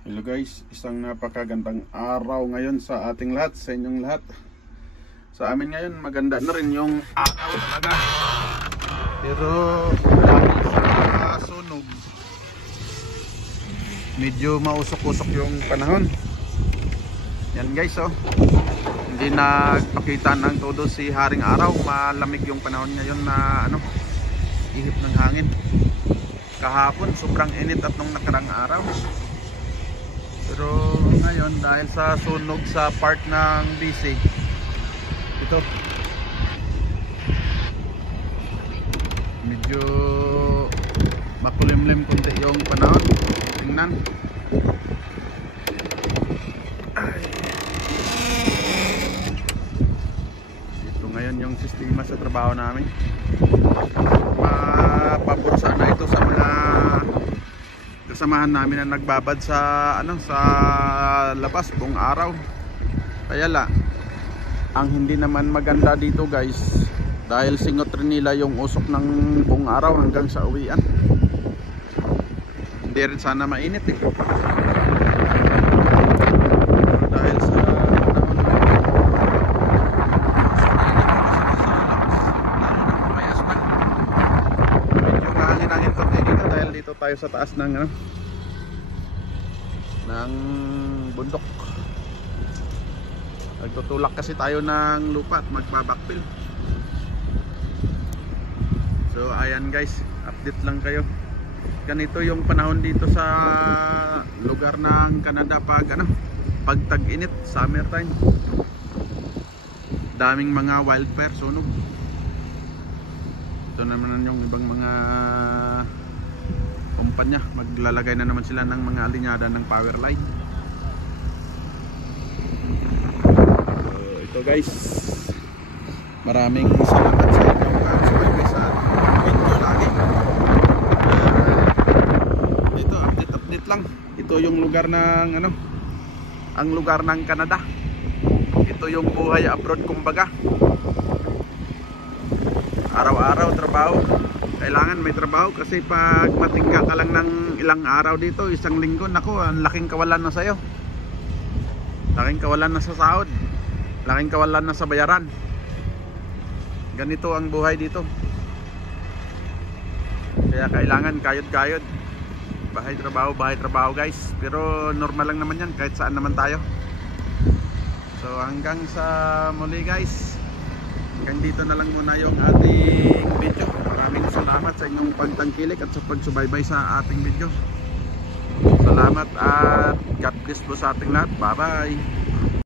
Hello guys, isang napakagandang araw ngayon sa ating lahat, sa inyong lahat. Sa amin ngayon, maganda na rin yung araw talaga. Pero dahil sa sunog, medyo mausok-usok yung panahon. Yan guys, oh. Hindi nagpakita ng todo si Haring Araw. Malamig yung panahon ngayon na ihip ng hangin. Kahapon sobrang init at nung nakarang araw. Pero ngayon dahil sa sunog sa part ng BC, ito medyo makulimlim kunti yung panahon. Tingnan. Ay. Ito ngayon yung sistema sa trabaho namin. Mapabor sana ito sa mga kasamahan namin na nagbabad sa sa labas buong araw. Kaya ang hindi naman maganda dito guys, dahil singot rin nila yung usok ng buong araw hanggang sa uwian. Hindi rin sana mainit dahil sa medyo mahangin-hangin konti dito dahil dito tayo sa taas ng bundok. Nagtutulak kasi tayo ng lupa at magbabakpil. So ayan guys, update lang kayo. Ganito yung panahon dito sa lugar ng Canada pag tag-init, summer time. Daming mga wildfire sunog. Ito naman yung ibang mga kumpanya, maglalagay na naman sila ng mga linyada ng power line. So, ito guys, maraming salamat sa inyong pagsubaybay sa video lagi. Ito update lang. Ito yung lugar ng ang lugar ng Canada. Ito yung buhay abroad kumbaga. Araw-araw trabaho. Kailangan may trabaho kasi pag matingga ka lang ng ilang araw dito, isang linggo, nako, ang laking kawalan na sa'yo. Laking kawalan na sa sahod. Laking kawalan na sa bayaran. Ganito ang buhay dito. Kaya kailangan kayod-kayod. Bahay trabaho guys. Pero normal lang naman yan kahit saan naman tayo. So hanggang sa muli guys. Hanggang dito na lang muna yung ating video. Maraming salamat sa inyong pagtangkilik at sa pagsubaybay sa ating video. Salamat at God bless po sa ating lahat. Bye bye.